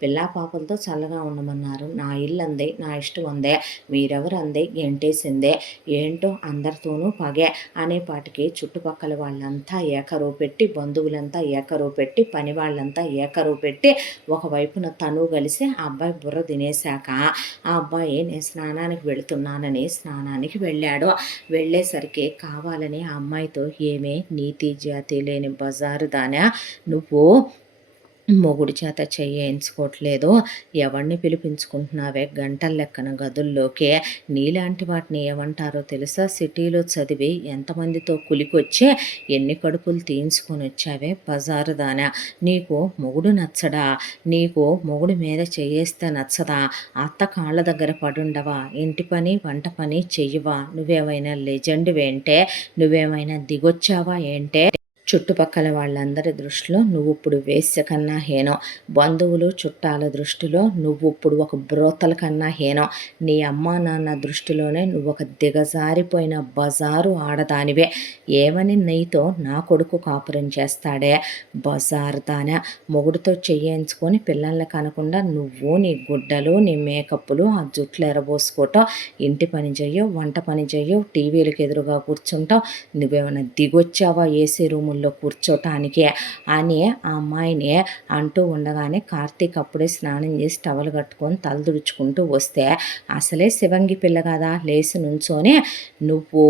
పిల్లా పాపలతో చల్లగా ఉండమన్నారు, నా ఇల్లు అందే, నా ఇష్టం అందే, మీరెవరు అందే గెంటేసిందే, ఏంటో అందరితోనూ పగే అనేపాటికి చుట్టుపక్కల వాళ్ళంతా ఏకరువు పెట్టి, బంధువులంతా ఏకరువు పెట్టి, పని వాళ్ళంతా ఏకరువు పెట్టి ఒకవైపున తను కలిసి ఆ అబ్బాయి బుర్ర తినేశాక ఆ అబ్బాయి నేను స్నానానికి వెళుతున్నానని స్నానానికి వెళ్ళాడు. వెళ్ళేసరికి కావాలని ఆ అమ్మాయితో ఏమే నీతి జాతి లేని బజారు దానా నువ్వు మొగుడు చేత చేయించుకోవట్లేదు. ఎవడిని పిలిపించుకుంటున్నావే గంటల లెక్కన గదుల్లోకే. నీలాంటి వాటిని ఏమంటారో తెలుసా? సిటీలో చదివి ఎంతమందితో కులికొచ్చి ఎన్ని కడుపులు తీయించుకొనొచ్చావే బజారు దానా. నీకు మొగుడు నచ్చడా? నీకు మొగుడు మీద చేయేస్తే నచ్చదా? అత్త కాళ్ళ దగ్గర పడుండవా? ఇంటి పని వంట పని చెయ్యవా? నువ్వేమైనా లెజెండ్‌వేంటే? నువ్వేమైనా దిగొచ్చావా ఏంటే? చుట్టుపక్కల వాళ్ళందరి దృష్టిలో నువ్విప్పుడు వేశ్య కన్నా హీనం. బంధువులు చుట్టాల దృష్టిలో నువ్విప్పుడు ఒక బ్రోతల కన్నా హీనం. నీ అమ్మా నాన్న దృష్టిలోనే నువ్వొక దిగజారిపోయిన బజారు ఆడదానివే. ఏమని నీతో నా కొడుకు కాపురం చేస్తాడే బజారు దానా. మొగుడుతో చెయ్యించుకొని పిల్లల్ని కనకుండా నువ్వు నీ గుడ్డలు నీ మేకప్పులు ఆ జుట్లు ఎరబోసుకోవటం, ఇంటి పని చెయ్యవు, వంట పని చెయ్యవు, టీవీలకు ఎదురుగా కూర్చుంటావు. నువ్వేమైనా దిగొచ్చావా ఏసీ రూముల్లో కూర్చోటానికి అని ఆ అమ్మాయిని అంటూ ఉండగానే కార్తీక్ అప్పుడే స్నానం చేసి టవల్ కట్టుకొని తల తుడుచుకుంటూ వస్తే, అసలే శివంగి పిల్ల కదా లేచి నుంచొని, నువ్వు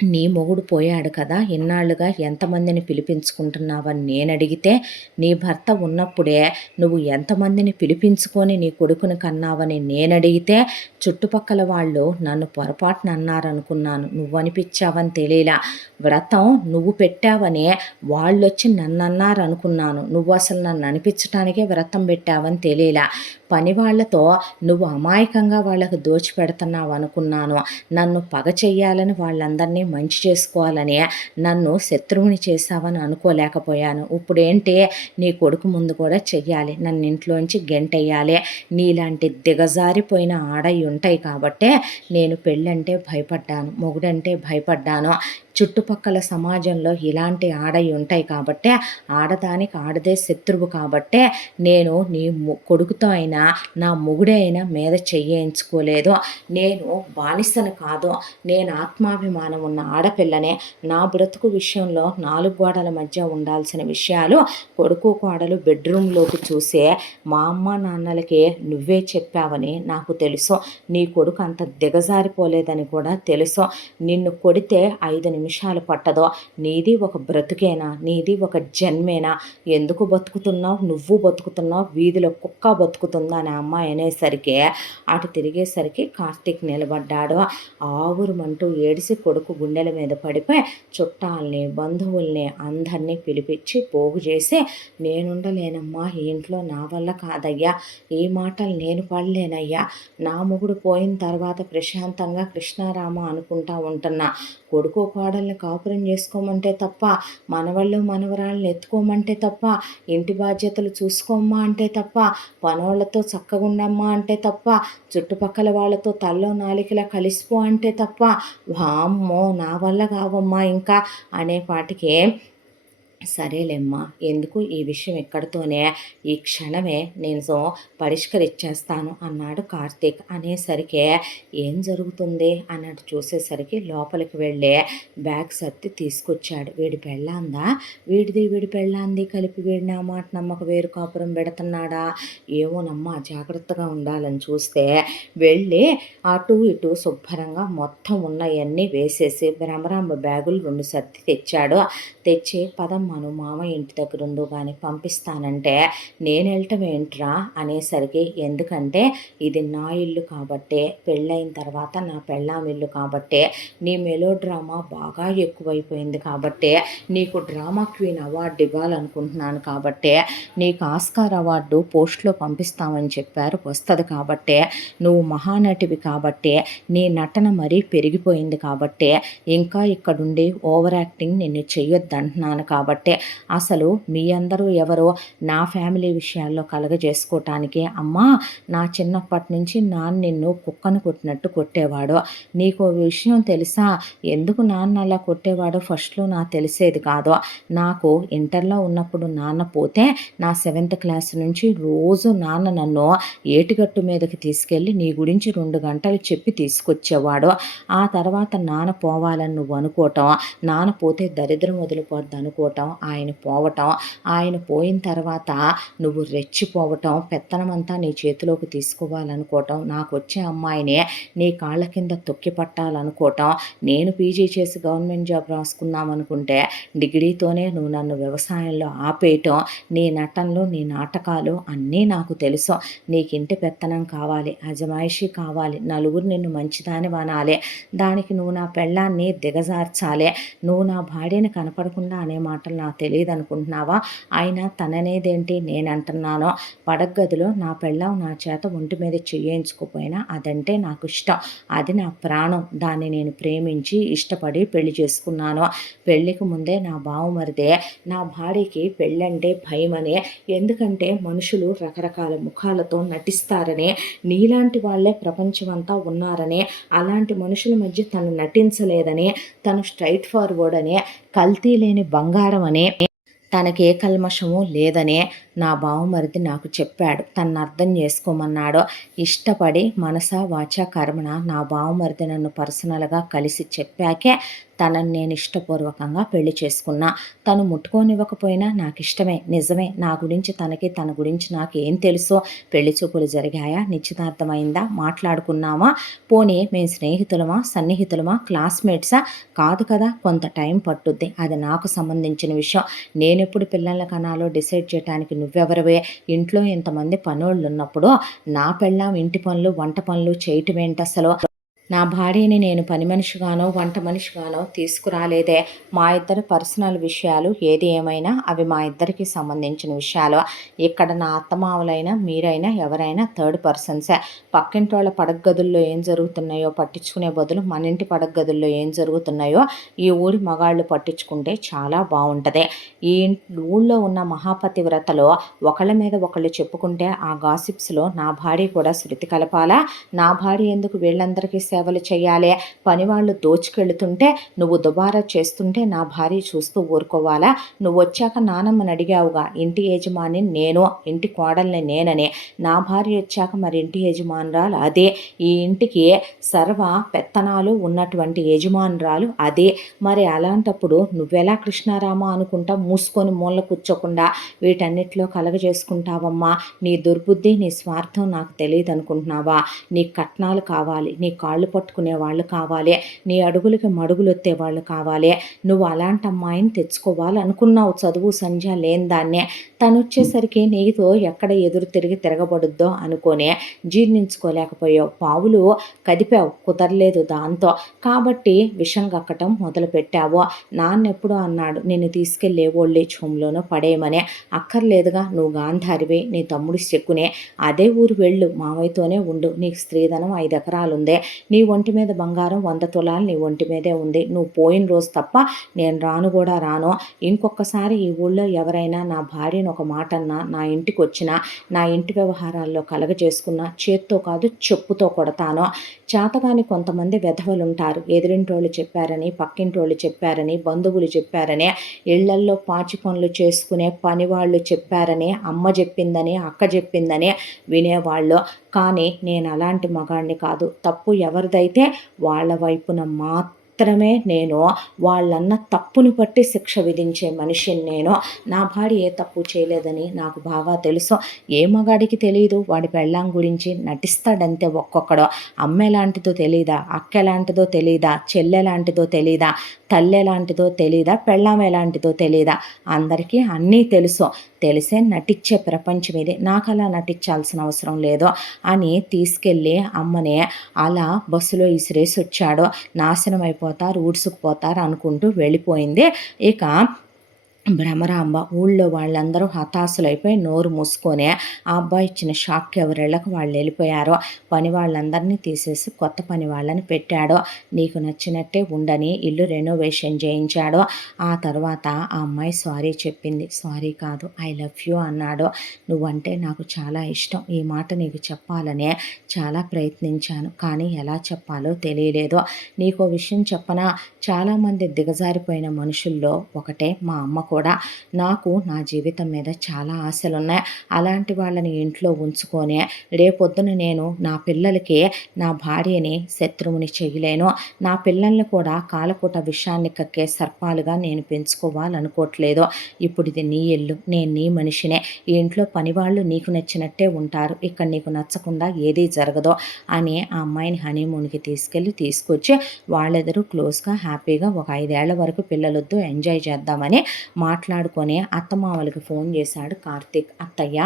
నీ మొగుడు పోయాడు కదా, ఇన్నాళ్ళుగా ఎంతమందిని పిలిపించుకుంటున్నావని నేనడిగితే, నీ భర్త ఉన్నప్పుడే నువ్వు ఎంతమందిని పిలిపించుకొని నీ కొడుకుని కన్నావని నేనడిగితే, చుట్టుపక్కల వాళ్ళు నన్ను పొరపాటున అన్నారనుకున్నాను. నువ్వనిపించావని తెలియలా. వ్రతం నువ్వు పెట్టావని వాళ్ళొచ్చి నన్నన్నారనుకున్నాను. నువ్వు అసలు నన్ను అనిపించటానికే వ్రతం పెట్టావని తెలియలా. పని వాళ్ళతో నువ్వు అమాయకంగా వాళ్ళకు దోచిపెడుతున్నావు అనుకున్నాను. నన్ను పగ చెయ్యాలని వాళ్ళందరినీ మంచి చేసుకోవాలని నన్ను శత్రువుని చేశావని అనుకోలేకపోయాను. ఇప్పుడేంటి నీ కొడుకు ముందు కూడా చెయ్యాలి, నన్ను ఇంట్లోంచి గెంటెయ్యాలి. నీలాంటి దిగజారిపోయిన ఆడయి ఉంటాయి కాబట్టే నేను పెళ్ళంటే భయపడ్డాను, మొగుడంటే భయపడ్డాను. చుట్టుపక్కల సమాజంలో ఇలాంటి ఆడయి ఉంటాయి కాబట్టే, ఆడదానికి ఆడదే శత్రువు కాబట్టే నేను నీ కొడుకుతో అయినా నా మొగుడే అయినా మీద చెయ్యించుకోలేదు. నేను బానిసను కాదు, నేను ఆత్మాభిమానం ఉన్న ఆడపిల్లనే. నా బ్రతుకు విషయంలో నాలుగు గోడల మధ్య ఉండాల్సిన విషయాలు కొడుకు కోడలు బెడ్రూమ్లోకి చూసే మా అమ్మ నాన్నలకి నువ్వే చెప్పావని నాకు తెలుసు. నీ కొడుకు అంత దిగజారిపోలేదని కూడా తెలుసు. నిన్ను కొడితే 5 నిమిషాలు పట్టదో. నీది ఒక బ్రతుకేనా? నీది ఒక జన్మేనా? ఎందుకు బతుకుతున్నావు? నువ్వు బతుకుతున్నావు, వీధిలో కుక్క బతుకుతుందా అని అమ్మాయి అనేసరికి అటు తిరిగేసరికి కార్తీక్ నిలబడ్డాడు. ఆవురుమంటూ ఏడిసి కొడుకు గుండెల మీద పడిపోయి చుట్టాలని బంధువుల్ని అందరినీ పిలిపించి పోగు చేసి, నేనుండలేనమ్మా ఈ ఇంట్లో, నా వల్ల కాదయ్యా, ఈ మాటలు నేను పడలేనయ్యా. నా మొగుడు పోయిన తర్వాత ప్రశాంతంగా కృష్ణారామ అనుకుంటా ఉంటున్నా. కొడుకు కోడల్ని కాపురం చేసుకోమంటే తప్ప, మనవళ్ళు మనవరాళ్ళని ఎత్తుకోమంటే తప్ప, ఇంటి బాధ్యతలు చూసుకోమ్మా అంటే తప్ప, పనోళ్ళతో చక్కగుండమ్మా అంటే తప్ప, చుట్టుపక్కల వాళ్ళతో తల్లో నాలికలా కలిసిపో అంటే తప్ప, వామ్మో నా వల్ల కావమ్మా ఇంకా అనేపాటికి, సరేలేమ్మా, ఎందుకు ఈ విషయం ఇక్కడితోనే, ఈ క్షణమే నేను పరిష్కరించేస్తాను అన్నాడు కార్తీక్. అనేసరికి ఏం జరుగుతుంది అన్నట్టు చూసేసరికి లోపలికి వెళ్ళి బ్యాగ్ సర్ది తీసుకొచ్చాడు. వీడి పెళ్ళాందా, వీడి పెళ్ళాంది కలిపి వీడి నా మాట నమ్మక వేరు కాపురం పెడుతున్నాడా ఏమోనమ్మా, జాగ్రత్తగా ఉండాలని చూస్తే వెళ్ళి అటు ఇటు శుభ్రంగా మొత్తం ఉన్నవన్నీ వేసేసి భ్రమరాంబ బ్యాగులు 2 సర్ది తెచ్చాడు. తెచ్చి పదమ్మను మామయ్య ఇంటి దగ్గర ఉండు కానీ పంపిస్తానంటే, నేను వెళ్ళటం ఏంట్రా అనేసరికి, ఎందుకంటే ఇది నా ఇల్లు కాబట్టే, పెళ్ళైన తర్వాత నా పెళ్ళాం ఇల్లు కాబట్టే, నీ మెలో డ్రామా బాగా ఎక్కువైపోయింది కాబట్టే, నీకు డ్రామా క్వీన్ అవార్డు ఇవ్వాలనుకుంటున్నాను కాబట్టే, నీకు ఆస్కార్ అవార్డు పోస్ట్లో పంపిస్తామని చెప్పారు, వస్తుంది కాబట్టే, నువ్వు మహానటివి కాబట్టే, నీ నటన మరీ పెరిగిపోయింది కాబట్టే, ఇంకా ఇక్కడుండి ఓవర్ యాక్టింగ్ నిన్ను చెయ్యొద్దంటున్నాను కాబట్టే, అసలు మీ అందరూ ఎవరో నా ఫ్యామిలీ విషయాల్లో కలగజేసుకోవటానికి. అమ్మా, నా చిన్నప్పటి నుంచి నాన్న నిన్ను కుక్కను కొట్టినట్టు కొట్టేవాడు. నీకు విషయం తెలుసా? ఎందుకు నాన్న అలా కొట్టేవాడో ఫస్ట్లో నాకు తెలిసేది కాదు. నాకు ఇంటర్లో ఉన్నప్పుడు నాన్న పోతే నా 7th క్లాస్ నుంచి రోజు నాన్న నన్ను ఏటిగట్టు మీదకి తీసుకెళ్ళి నీ గురించి 2 గంటలు చెప్పి తీసుకొచ్చేవాడు. ఆ తర్వాత నాన్న పోవాలని నువ్వు అనుకోవటం, నాన్న పోతే దరిద్రం వదిలిపోద్ది అనుకోవటం, ఆయన పోవటం, ఆయన పోయిన తర్వాత నువ్వు రెచ్చిపోవటం, పెత్తనమంతా నీ చేతిలోకి తీసుకోవాలనుకోవటం, నాకొచ్చే అమ్మాయినే నీ కాళ్ళ కింద తొక్కి పట్టాలనుకోవటం, నేను పీజీ చేసి గవర్నమెంట్ జాబ్ రాసుకుందామనుకుంటే డిగ్రీతోనే నువ్వు నన్ను వ్యవసాయంలో ఆపేయటం, నీ నటనలు, నీ నాటకాలు అన్నీ నాకు తెలుసు. నీకింటి పెత్తనం కావాలి, అజమాయిషీ కావాలి, నలుగురు నిన్ను మంచిదాని వనాలి, దానికి నువ్వు నా పెళ్ళాన్ని దిగజార్చాలి, నువ్వు నా భార్యని కనపడకుండా అనే మాటలు నాకు తెలియదు అనుకుంటున్నావా? అయినా తననేదేంటి నేనంటున్నానో, పడగదిలో నా పెళ్ళాం నా చేత ఒంటి మీద చేయించుకోపోయినా అదంటే నాకు ఇష్టం, అది నా ప్రాణం, దాన్ని నేను ప్రేమించి ఇష్టపడి పెళ్లి చేసుకున్నాను. పెళ్ళికి ముందే నా బావమరిదే నా భార్యకి పెళ్ళంటే భయమని, ఎందుకంటే మనుషులు రకరకాల ముఖాలతో నటిస్తారని, నీలాంటి వాళ్ళే ప్రపంచమంతా ఉన్నారని, అలాంటి మనుషుల మధ్య తను నటించలేదని, తను స్ట్రైట్ ఫార్వర్డ్ అని, కల్తీ లేని బంగారం అని, తనకే కల్మషము లేదనే నా బావమరిది నాకు చెప్పాడు. తనను అర్థం చేసుకోమన్నాడు. ఇష్టపడి మనసా వాచా కర్మణ నా బావమరిది నన్ను పర్సనల్గా కలిసి చెప్పాకే తనని నేను ఇష్టపూర్వకంగా పెళ్లి చేసుకున్నా. తను ముట్టుకోనివ్వకపోయినా నాకు ఇష్టమే, నిజమే. నా గురించి తనకి, తన గురించి నాకు ఏం తెలుసో? పెళ్లి చూపులు జరిగాయా? నిశ్చితార్థమైందా? మాట్లాడుకున్నామా? పోనీ మేము స్నేహితులమా, సన్నిహితులమా, క్లాస్మేట్సా? కాదు కదా, కొంత టైం పట్టుద్ది. అది నాకు సంబంధించిన విషయం. నేనెప్పుడు పిల్లల కనాలో డిసైడ్ చేయడానికి నువ్వెవరివే? ఇంట్లో ఇంతమంది పనోళ్ళు ఉన్నప్పుడు నా పెళ్ళాం ఇంటి పనులు, వంట పనులు చేయటం ఏంటసలు? నా భార్యని నేను పని మనిషిగానో వంట మనిషిగానో తీసుకురాలేదే. మా ఇద్దరి పర్సనల్ విషయాలు ఏది ఏమైనా అవి మా ఇద్దరికి సంబంధించిన విషయాలు. ఇక్కడ నా అత్తమావలైనా మీరైనా ఎవరైనా థర్డ్ పర్సన్సే. పక్కింటి వాళ్ళ పడగదుల్లో ఏం జరుగుతున్నాయో పట్టించుకునే బదులు మన ఇంటి పడగదుల్లో ఏం జరుగుతున్నాయో ఈ ఊరి మగాళ్ళు పట్టించుకుంటే చాలా బాగుంటుంది. ఈ ఊళ్ళో ఉన్న మహాపతివ్రతలో ఒకళ్ళ మీద ఒకళ్ళు చెప్పుకుంటే ఆ గాసిప్స్లో నా భార్య కూడా శృతి కలపాలా? నా భార్య ఎందుకు వీళ్ళందరికీ సేవలు చేయాలి? పనివాళ్ళు దోచుకెళ్తుంటే నువ్వు దుబారా చేస్తుంటే నా భార్య చూస్తూ ఊరుకోవాలా? నువ్వు వచ్చాక నానమ్మని అడిగావుగా, ఇంటి యజమాని నేను, ఇంటి కోడల్ని నేనని. నా భార్య వచ్చాక మరి ఇంటి యజమానురాలు అదే, ఈ ఇంటికి సర్వ పెత్తనాలు ఉన్నటువంటి యజమానురాలు అదే. మరి అలాంటప్పుడు నువ్వెలా కృష్ణారామ అనుకుంటా మూసుకొని మూల కూర్చోకుండా వీటన్నిటిలో కలగజేసుకుంటావమ్మా? నీ దుర్బుద్ధి, నీ స్వార్థం నాకు తెలియదు అనుకుంటున్నావా? నీ కట్నాలు కావాలి, నీ కాళ్ళు పట్టుకునే వాళ్ళు కావాలి, నీ అడుగులకి మడుగులొత్తే వాళ్ళు కావాలి. నువ్వు అలాంటి అమ్మాయిని తెచ్చుకోవాలనుకున్నావు, చదువు సంధ్య లేని దాన్నే. తను వచ్చేసరికి నీతో ఎక్కడ ఎదురు తిరిగి తిరగబడుద్దో అనుకొని జీర్ణించుకోలేకపోయావు. పావులు కదిపావు, కుదరలేదు దాంతో. కాబట్టి విషం కక్కటం మొదలుపెట్టావు. నాన్నెప్పుడో అన్నాడు నిన్ను తీసుకెళ్ళి ఓల్డేజ్ హోమ్లోనో పడేయమని. అక్కర్లేదుగా, నువ్వు గాంధారివి, నీ తమ్ముడి చెక్కునే. అదే ఊరు వెళ్ళు, మావయ్యతోనే ఉండు. నీకు స్త్రీధనం 5 ఎకరాలు ఉంది. నీ ఒంటి మీద బంగారం 100 తులాలు నీ ఒంటి మీదే ఉంది. నువ్వు పోయిన రోజు తప్ప నేను రాను కూడా రాను. ఇంకొకసారి ఈ ఊళ్ళో ఎవరైనా నా భార్యను ఒక మాట అన్నా, నా ఇంటికి వచ్చినా, నా ఇంటి వ్యవహారాల్లో కలగజేసుకున్నా చేత్తో కాదు చెప్పుతో కొడతాను. చేతగాని కొంతమంది వెధవలు ఉంటారు. ఎదురింటోళ్ళు చెప్పారని, పక్కింటోళ్ళు చెప్పారని, బంధువులు చెప్పారని, ఇళ్లల్లో పాచి పనులు చేసుకునే పనివాళ్ళు చెప్పారని, అమ్మ చెప్పిందని, అక్క చెప్పిందని వినేవాళ్ళు. కానీ నేను అలాంటి మగాడిని కాదు. తప్పు ఎవరిదైతే వాళ్ళ వైపున మాత్రమే నేను వాళ్ళన్న తప్పుని బట్టి శిక్ష విధించే మనిషిని నేను. నా భార్య ఏ తప్పు చేయలేదని నాకు బాగా తెలుసు. ఏ మగాడికి తెలియదు వాడి పెళ్ళాం గురించి? నటిస్తాడంతే ఒక్కొక్కడు. అమ్మ ఎలాంటిదో తెలీదా? అక్క ఎలాంటిదో తెలీదా? చెల్లె ఎలాంటిదో తెలీదా? తల్లి ఎలాంటిదో తెలీదా? పెళ్ళాం ఎలాంటిదో తెలీదా? అందరికీ అన్నీ తెలుసు. తెలిసే నటించే ప్రపంచం ఇది. నాకు అలా నటించాల్సిన అవసరం లేదు అని తీసుకెళ్ళి అమ్మనే అలా బస్సులో ఇసిరేసి వచ్చాడు. నాశనం అయిపోతారు, ఊడ్చుకుపోతారు అనుకుంటూ వెళ్ళిపోయింది. ఇక భ్రమరాంబ ఊళ్ళో వాళ్ళందరూ హతాశులైపోయి నోరు మూసుకొని ఆ అబ్బాయి ఇచ్చిన షాక్కి ఎవరిళ్ళకు వాళ్ళు వెళ్ళిపోయారో. పని వాళ్ళందరినీ తీసేసి కొత్త పని వాళ్ళని పెట్టాడు. నీకు నచ్చినట్టే ఉండని ఇల్లు రెనోవేషన్ చేయించాడు. ఆ తర్వాత ఆ అమ్మాయి సారీ చెప్పింది. సారీ కాదు, ఐ లవ్ యూ అన్నాడు. నువ్వంటే నాకు చాలా ఇష్టం. ఈ మాట నీకు చెప్పాలనే చాలా ప్రయత్నించాను, కానీ ఎలా చెప్పాలో తెలియలేదు. నీకో విషయం చెప్పనా? చాలామంది దిగజారిపోయిన మనుషుల్లో ఒకటే మా అమ్మ కూడా. నాకు నా జీవితం మీద చాలా ఆశలున్నాయి. అలాంటి వాళ్ళని ఇంట్లో ఉంచుకొని రేపొద్దున నేను నా పిల్లలకి నా భార్యని శత్రువుని చేయలేను. నా పిల్లల్ని కూడా కాలకూట విషాన్ని కక్కే సర్పాలుగా నేను పెంచుకోవాలనుకోవట్లేదు. ఇప్పుడు ఇది నీ ఇల్లు. నేను నీ మనిషినే. ఈ ఇంట్లో పనివాళ్ళు నీకు నచ్చినట్టే ఉంటారు. ఇక్కడ నీకు నచ్చకుండా ఏదీ జరగదు అని ఆ అమ్మాయిని హనీమూన్‌కి తీసుకొచ్చి వాళ్ళిద్దరూ క్లోజ్‌గా హ్యాపీగా ఒక 5 ఏళ్ల వరకు పిల్లలొద్దు ఎంజాయ్ చేద్దామని మాట్లాడుకొని అత్తమామలకి ఫోన్ చేశాడు కార్తీక్. అత్తయ్య,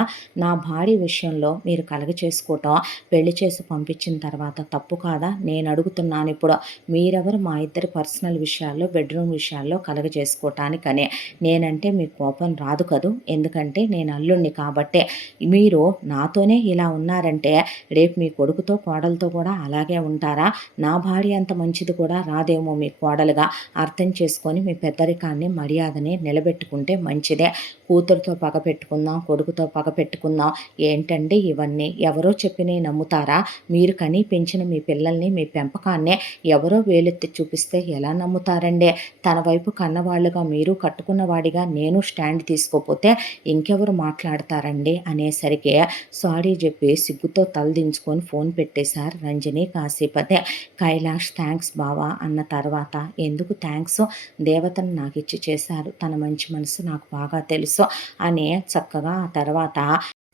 నా భార్య విషయంలో మీరు కలగచేసుకోవటం, పెళ్లి చేసి పంపించిన తర్వాత తప్పు కాదా? నేను అడుగుతున్నాను ఇప్పుడు. మీరెవరు మా ఇద్దరి పర్సనల్ విషయాల్లో, బెడ్రూమ్ విషయాల్లో కలగచేసుకోవటానికని. నేనంటే మీకు కోపం రాదు కదూ! ఎందుకంటే నేను అల్లుడిని కాబట్టే. మీరు నాతోనే ఇలా ఉన్నారంటే రేపు మీ కొడుకుతో, కోడలతో కూడా అలాగే ఉంటారా? నా భార్య అంత మంచిది కూడా రాదేమో మీ కోడలుగా. అర్థం చేసుకొని మీ పెద్దరికాన్ని, మర్యాదని నిలబెట్టుకుంటే మంచిదే. కూతురుతో పగ పెట్టుకుందాం, కొడుకుతో పగ పెట్టుకుందాం ఏంటండి ఇవన్నీ? ఎవరో చెప్పినవి నమ్ముతారా? మీరు కని పెంచిన మీ పిల్లల్ని, మీ పెంపకాన్నే ఎవరో వేలెత్తి చూపిస్తే ఎలా నమ్ముతారండి? తన వైపు కన్నవాళ్ళుగా మీరు, కట్టుకున్నవాడిగా నేను స్టాండ్ తీసుకోపోతే ఇంకెవరు మాట్లాడతారండి అనేసరికి సారీ చెప్పి సిగ్గుతో తలదించుకొని ఫోన్ పెట్టేశారు రంజని కాశీపతి. కైలాష్ థ్యాంక్స్ బావా అన్న తర్వాత, ఎందుకు థ్యాంక్స్? దేవతను నాకిచ్చి చేశారు. తన మంచి మనసు నాకు బాగా తెలుసు అని చక్కగా ఆ తర్వాత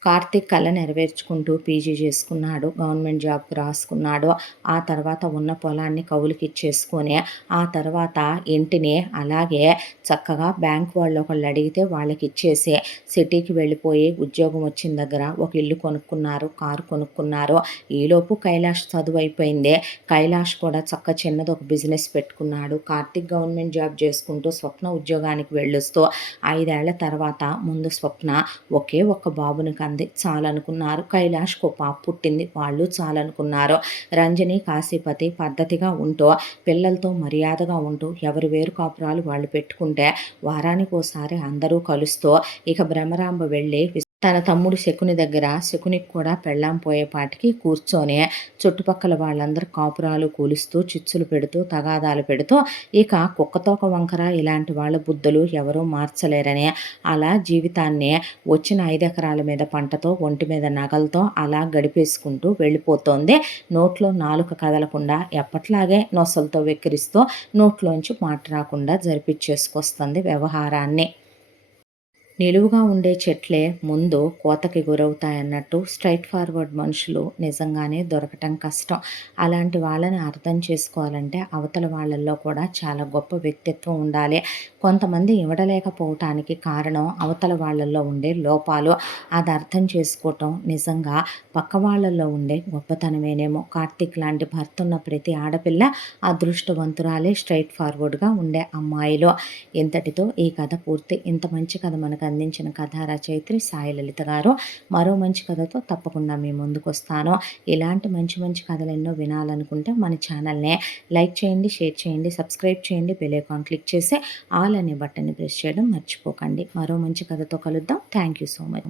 కార్తీక్ కళ నెరవేర్చుకుంటూ పీజీ చేసుకున్నాడు. గవర్నమెంట్ జాబ్‌కి రాసుకున్నాడు. ఆ తర్వాత ఉన్న పొలాన్ని కౌలుకిచ్చేసుకొని, ఆ తర్వాత ఇంటిని అలాగే చక్కగా బ్యాంక్ వాళ్ళు ఒకళ్ళు అడిగితే వాళ్ళకిచ్చేసి, సిటీకి వెళ్ళిపోయి ఉద్యోగం వచ్చిన దగ్గర ఒక ఇల్లు కొనుక్కున్నారు, కారు కొనుక్కున్నారు. ఈలోపు కైలాష్ చదువు అయిపోయింది. కైలాష్ కూడా చిన్నది ఒక బిజినెస్ పెట్టుకున్నాడు. కార్తీక్ గవర్నమెంట్ జాబ్ చేసుకుంటూ స్వప్న ఉద్యోగానికి వెళ్ళొస్తూ 5 ఏళ్ల తర్వాత ముందు స్వప్న ఒకే ఒక్క బాబుని కంది. చాలనుకున్నారు. కైలాష్‌కో పాప పుట్టింది. వాళ్ళు చాలనుకున్నారు. రంజని కాశీపతి పద్ధతిగా ఉంటూ, పిల్లలతో మర్యాదగా ఉంటూ, ఎవరు వేరు కాపురాలు వాళ్ళు పెట్టుకుంటే వారానికోసారి అందరూ కలుస్తూ, ఇక బ్రహ్మరాంబ వెళ్ళి తన తమ్ముడు శకుని దగ్గర, శకునికి కూడా పెళ్ళాం పోయేపాటికి కూర్చొని చుట్టుపక్కల వాళ్ళందరూ కాపురాలు కూలుస్తూ, చిచ్చులు పెడుతూ, తగాదాలు పెడుతూ, ఇక కుక్కతోక వంకర ఇలాంటి వాళ్ళ బుద్ధులు ఎవరూ మార్చలేరని అలా జీవితాన్ని వచ్చిన 5 ఎకరాల మీద పంటతో, ఒంటి మీద నగలతో అలా గడిపేసుకుంటూ వెళ్ళిపోతోంది. నోట్లో నాలుక కదలకుండా ఎప్పట్లాగే నొసలతో వెక్కిరిస్తూ నోట్లోంచి మాట రాకుండా జరిపిచ్చేసుకొస్తుంది వ్యవహారాన్ని. నిలువుగా ఉండే చెట్లే ముందు కోతకి గురవుతాయన్నట్టు స్ట్రైట్ ఫార్వర్డ్ మనుషులు నిజంగానే దొరకటం కష్టం. అలాంటి వాళ్ళని అర్థం చేసుకోవాలంటే అవతల వాళ్ళల్లో కూడా చాలా గొప్ప వ్యక్తిత్వం ఉండాలి. కొంతమంది ఇవ్వడలేకపోవటానికి కారణం అవతల వాళ్ళల్లో ఉండే లోపాలు. అది అర్థం చేసుకోవటం నిజంగా పక్క వాళ్ళల్లో ఉండే గొప్పతనమేనేమో. కార్తీక్ లాంటి భర్త ఉన్న ప్రతి ఆడపిల్ల అదృష్టవంతురాలే, స్ట్రైట్ ఫార్వర్డ్గా ఉండే అమ్మాయిలు. ఇంతటితో ఈ కథ పూర్తి. ఇంత మంచి కథ మనకు అందించిన కథా రచయిత్రి సాయి లలిత గారు. మరో మంచి కథతో తప్పకుండా మీ ముందుకు వస్తాను. ఇలాంటి మంచి మంచి కథలు ఎన్నో వినాలనుకుంటే మన ఛానల్ని లైక్ చేయండి, షేర్ చేయండి, సబ్స్క్రైబ్ చేయండి, బెల్ ఐకాన్ క్లిక్ చేసి ఆల్ అనే బటన్ని ప్రెస్ చేయడం మర్చిపోకండి. మరో మంచి కథతో కలుద్దాం. Thank you so much.